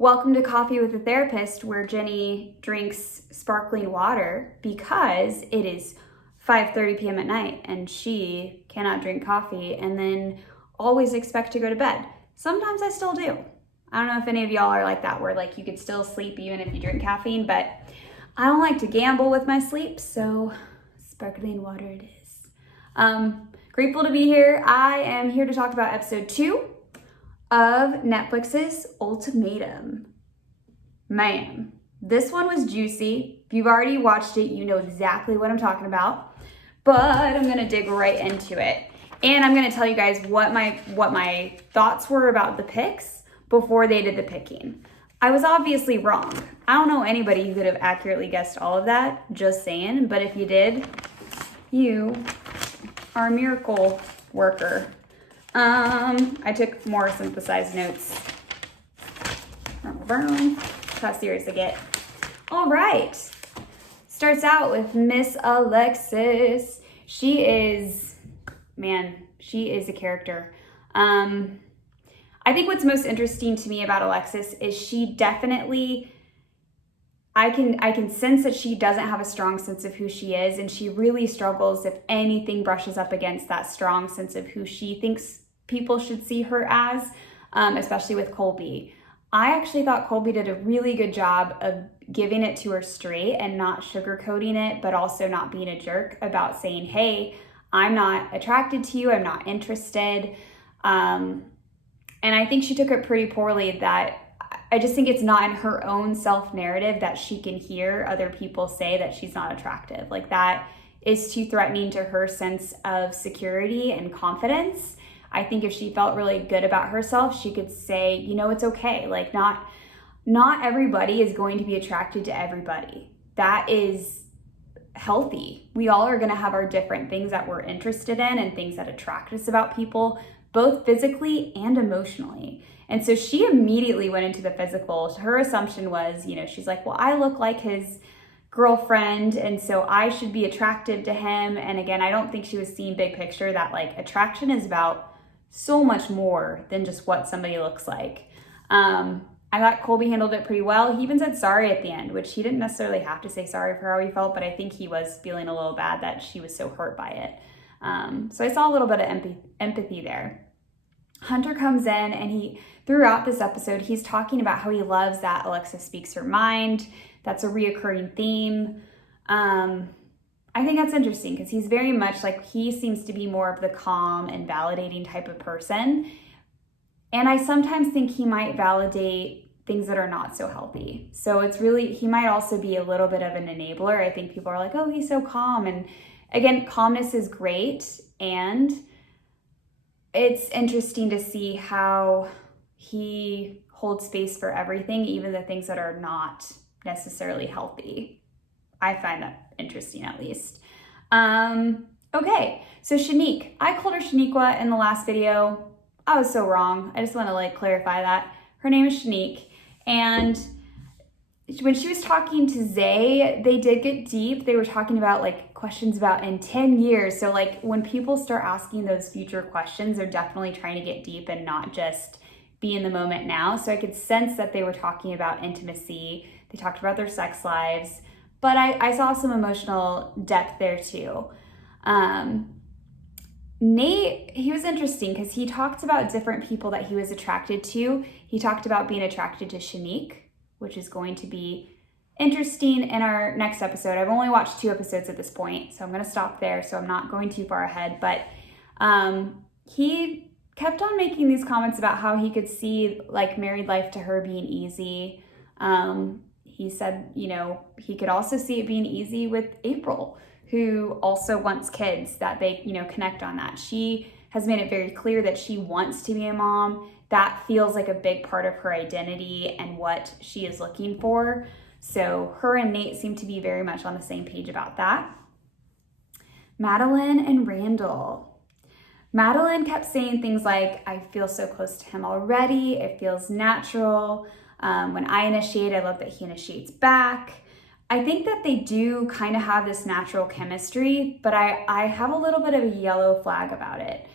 Welcome to Coffee with a Therapist, where Jenny drinks sparkling water because it is 5:30 p.m. at night and she cannot drink coffee and then always expect to go to bed. Sometimes I still do. I don't know if any of y'all are like that, where like you could still sleep even if you drink caffeine, but I don't like to gamble with my sleep, so sparkling water it is. Grateful to be here. I am here to talk about episode 2 of Netflix's Ultimatum. Man, this one was juicy. If you've already watched it, you know exactly what I'm talking about, but I'm gonna dig right into it. And I'm gonna tell you guys what my thoughts were about the picks before they did the picking. I was obviously wrong. I don't know anybody who could have accurately guessed all of that, just saying, but if you did, you are a miracle worker. I took more synthesized notes. That's how serious I get. All right. Starts out with Miss Alexis. She is a character. I think what's most interesting to me about Alexis is she definitely, I can sense that she doesn't have a strong sense of who she is, and she really struggles if anything brushes up against that strong sense of who she thinks people should see her as, especially with Colby. I actually thought Colby did a really good job of giving it to her straight and not sugarcoating it, but also not being a jerk about saying, hey, I'm not attracted to you, I'm not interested. And I think she took it pretty poorly. That I just think it's not in her own self-narrative that she can hear other people say that she's not attractive. Like, that is too threatening to her sense of security and confidence. I think if she felt really good about herself, she could say, you know, it's okay. Like, not everybody is going to be attracted to everybody. That is healthy. We all are going to have our different things that we're interested in and things that attract us about people, both physically and emotionally. And so she immediately went into the physical. Her assumption was, you know, she's like, well, I look like his girlfriend, and so I should be attractive to him. And again, I don't think she was seeing big picture, that like attraction is about so much more than just what somebody looks like. I thought Colby handled it pretty well. He even said sorry at the end, which he didn't necessarily have to say sorry for how he felt, but I think he was feeling a little bad that she was so hurt by it. So I saw a little bit of empathy there. Hunter comes in, and throughout this episode, he's talking about how he loves that Alexis speaks her mind. That's a reoccurring theme. I think that's interesting because he's very much like, he seems to be more of the calm and validating type of person. And I sometimes think he might validate things that are not so healthy. So he might also be a little bit of an enabler. I think people are like, oh, he's so calm. And again, calmness is great. And it's interesting to see how he holds space for everything, even the things that are not necessarily healthy. I find that interesting, at least. Okay, so Shanique. I called her Shaniqua in the last video. I was so wrong. I just want to clarify that. Her name is Shanique. And when she was talking to Zay, they did get deep. They were talking about questions about in 10 years. So when people start asking those future questions, they're definitely trying to get deep and not just be in the moment now. So I could sense that they were talking about intimacy. They talked about their sex lives. But I saw some emotional depth there too. Nate, he was interesting because he talked about different people that he was attracted to. He talked about being attracted to Shanique, which is going to be interesting in our next episode. I've only watched 2 episodes at this point, so I'm going to stop there, so I'm not going too far ahead. But he kept on making these comments about how he could see married life to her being easy. He said, he could also see it being easy with April, who also wants kids, that they, connect on that. She has made it very clear that she wants to be a mom. That feels like a big part of her identity and what she is looking for. So her and Nate seem to be very much on the same page about that. Madeline and Randall. Madeline kept saying things like, I feel so close to him already. It feels natural. When I initiate, I love that he initiates back. I think that they do kind of have this natural chemistry, but I have a little bit of a yellow flag about it.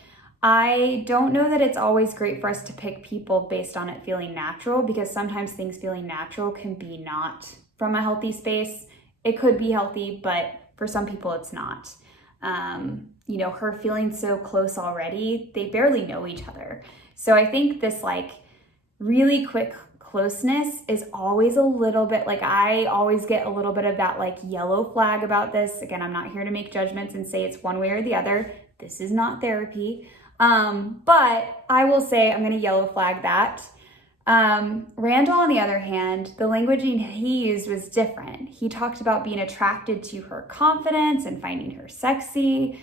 I don't know that it's always great for us to pick people based on it feeling natural, because sometimes things feeling natural can be not from a healthy space. It could be healthy, but for some people it's not. You know, her feeling so close already, they barely know each other. So I think this like really quick closeness is always a little bit like, I always get a little bit of that like yellow flag about this. Again, I'm not here to make judgments and say it's one way or the other. This is not therapy. But I will say I'm going to yellow flag that. Randall, on the other hand, the languaging he used was different. He talked about being attracted to her confidence and finding her sexy.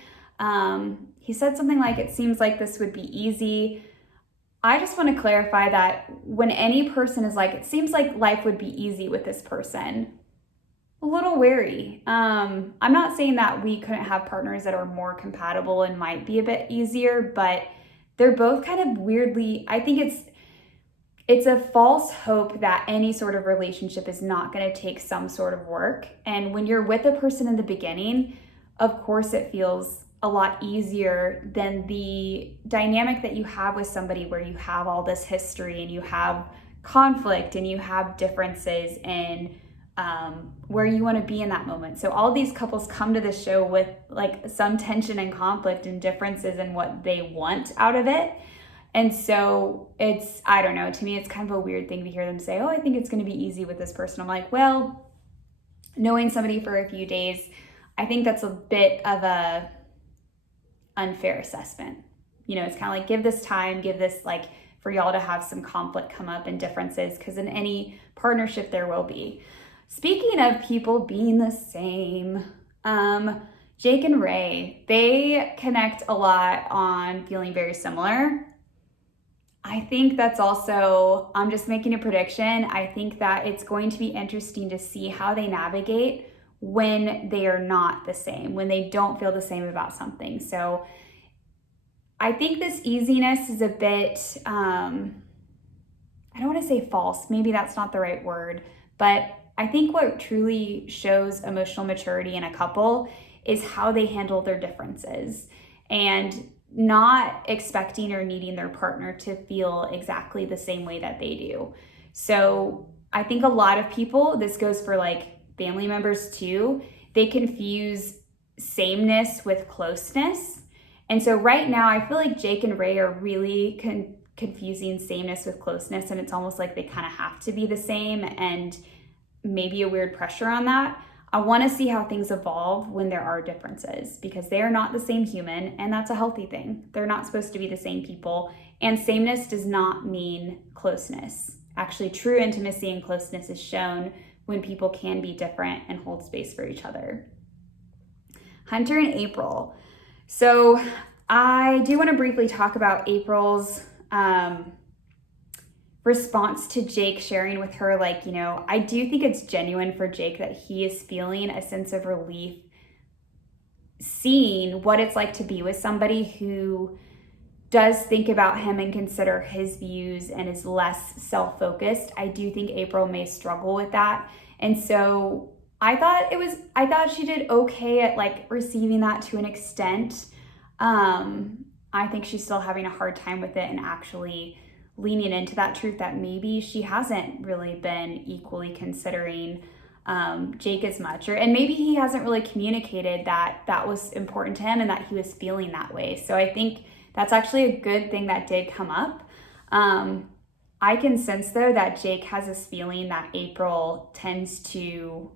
He said something like, it seems like this would be easy. I just want to clarify that when any person is like, it seems like life would be easy with this person, a little wary. I'm not saying that we couldn't have partners that are more compatible and might be a bit easier, but they're both kind of weirdly, I think it's a false hope that any sort of relationship is not going to take some sort of work. And when you're with a person in the beginning, of course it feels a lot easier than the dynamic that you have with somebody where you have all this history and you have conflict and you have differences and where you want to be in that moment. So all these couples come to the show with like some tension and conflict and differences in what they want out of it. And so it's, I don't know, to me, it's kind of a weird thing to hear them say, oh, I think it's going to be easy with this person. I'm like, well, knowing somebody for a few days, I think that's a bit of a unfair assessment. You know, it's kind of like, give this time, give this like for y'all to have some conflict come up and differences, because in any partnership there will be. Speaking of people being the same, Jake and Ray, they connect a lot on feeling very similar. I think that's also, I'm just making a prediction. I think that it's going to be interesting to see how they navigate when they are not the same, when they don't feel the same about something. So I think this easiness is a bit, I don't want to say false, maybe that's not the right word, but I think what truly shows emotional maturity in a couple is how they handle their differences and not expecting or needing their partner to feel exactly the same way that they do. So I think a lot of people, this goes for like family members too, they confuse sameness with closeness. And so right now I feel like Jake and Ray are really confusing sameness with closeness, and it's almost like they kind of have to be the same, and maybe a weird pressure on that. I want to see how things evolve when there are differences, because they are not the same human, and that's a healthy thing. They're not supposed to be the same people, and sameness does not mean closeness. Actually, true intimacy and closeness is shown when people can be different and hold space for each other. Hunter and April. So I do want to briefly talk about April's response to Jake sharing with her, like, you know, I do think it's genuine for Jake that he is feeling a sense of relief seeing what it's like to be with somebody who does think about him and consider his views and is less self-focused. I do think April may struggle with that. And so I thought she did okay at like receiving that to an extent. I think she's still having a hard time with it and actually leaning into that truth that maybe she hasn't really been equally considering Jake as much, and maybe he hasn't really communicated that that was important to him and that he was feeling that way. So I think that's actually a good thing that did come up. I can sense though that Jake has this feeling that April tends to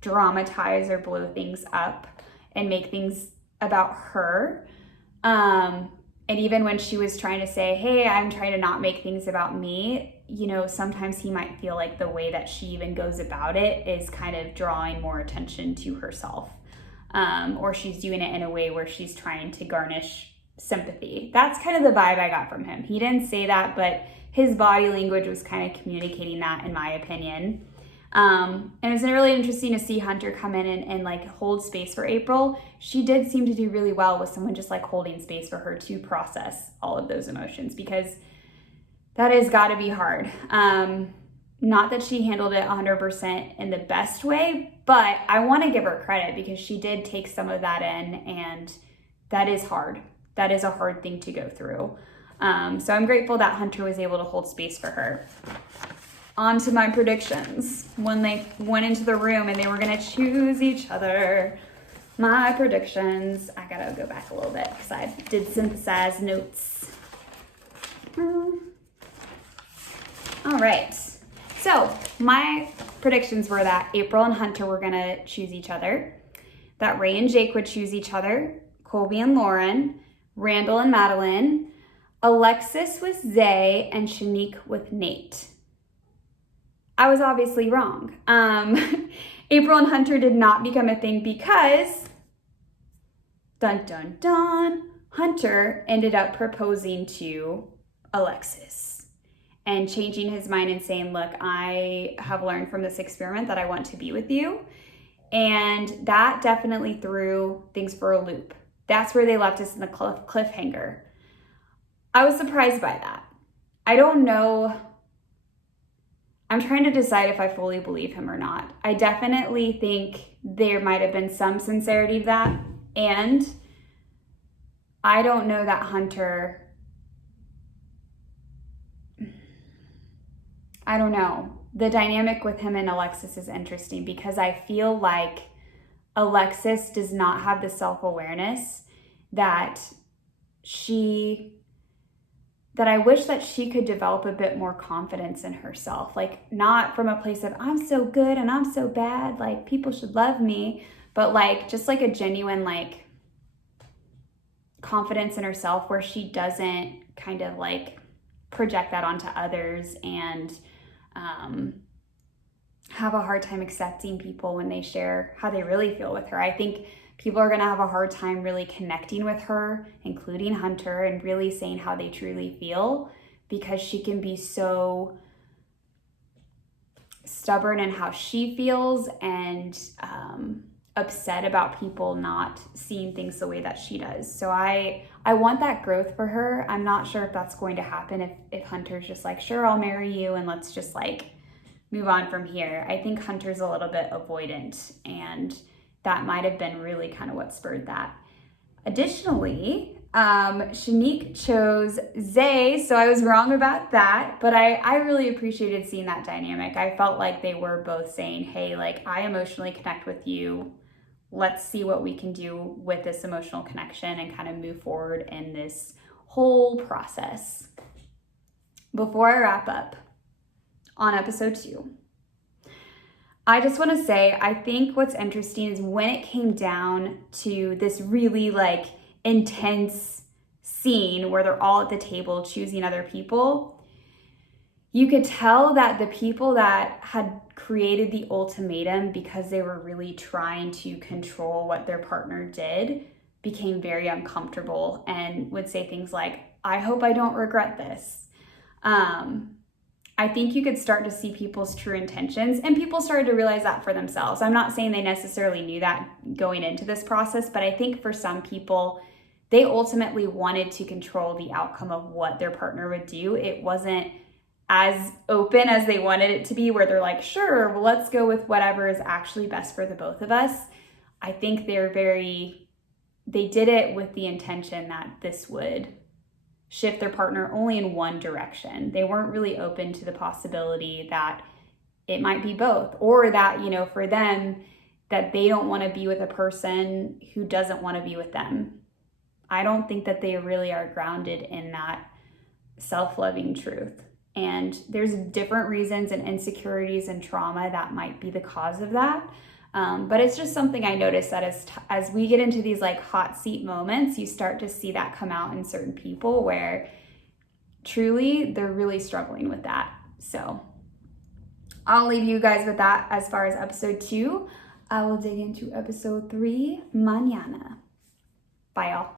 dramatize or blow things up and make things about her. And even when she was trying to say, hey, I'm trying to not make things about me, you know, sometimes he might feel like the way that she even goes about it is kind of drawing more attention to herself. Or she's doing it in a way where she's trying to garnish sympathy. That's kind of the vibe I got from him. He didn't say that, but his body language was kind of communicating that, in my opinion. And it was really interesting to see Hunter come in and like hold space for April. She did seem to do really well with someone just like holding space for her to process all of those emotions, because that has got to be hard. Not that she handled it 100% in the best way, but I want to give her credit because she did take some of that in, and that is hard. that is a hard thing to go through. So I'm grateful that Hunter was able to hold space for her. On to my predictions. When they went into the room and they were gonna choose each other. My predictions, I gotta go back a little bit because I did synthesize notes. All right, so my predictions were that April and Hunter were gonna choose each other, that Ray and Jake would choose each other, Colby and Lauren, Randall and Madeline, Alexis with Zay, and Shanique with Nate. I was obviously wrong. April and Hunter did not become a thing because, dun dun dun, Hunter ended up proposing to Alexis and changing his mind and saying, look, I have learned from this experiment that I want to be with you. And that definitely threw things for a loop. That's where they left us in the cliffhanger. I was surprised by that. I don't know. I'm trying to decide if I fully believe him or not. I definitely think there might have been some sincerity to that. And I don't know that Hunter, I don't know. The dynamic with him and Alexis is interesting because I feel like Alexis does not have the self-awareness that I wish that she could develop a bit more confidence in herself. Like, not from a place of, I'm so good and I'm so bad, like, people should love me, but like, just like a genuine, like, confidence in herself where she doesn't kind of like project that onto others and have a hard time accepting people when they share how they really feel with her. I think people are going to have a hard time really connecting with her, including Hunter, and really saying how they truly feel because she can be so stubborn in how she feels and upset about people not seeing things the way that she does. So I want that growth for her. I'm not sure if that's going to happen if Hunter's just like, sure, I'll marry you and let's just like move on from here. I think Hunter's a little bit avoidant, and that might have been really kind of what spurred that. Additionally, Shanique chose Zay, so I was wrong about that, but I really appreciated seeing that dynamic. I felt like they were both saying, hey, like, I emotionally connect with you. Let's see what we can do with this emotional connection and kind of move forward in this whole process. Before I wrap up on episode 2, I just want to say, I think what's interesting is when it came down to this really like intense scene where they're all at the table choosing other people, you could tell that the people that had created the ultimatum because they were really trying to control what their partner did became very uncomfortable and would say things like, I hope I don't regret this. I think you could start to see people's true intentions, and people started to realize that for themselves. I'm not saying they necessarily knew that going into this process, but I think for some people, they ultimately wanted to control the outcome of what their partner would do. It wasn't as open as they wanted it to be, where they're like, sure, well, let's go with whatever is actually best for the both of us. I think they did it with the intention that this would shift their partner only in one direction. They weren't really open to the possibility that it might be both, or that, you know, for them, that they don't want to be with a person who doesn't want to be with them. I don't think that they really are grounded in that self-loving truth. And there's different reasons and insecurities and trauma that might be the cause of that. But it's just something I noticed that as we get into these like hot seat moments, you start to see that come out in certain people where truly they're really struggling with that. So I'll leave you guys with that as far as episode 2. I will dig into episode 3 mañana. Bye, y'all.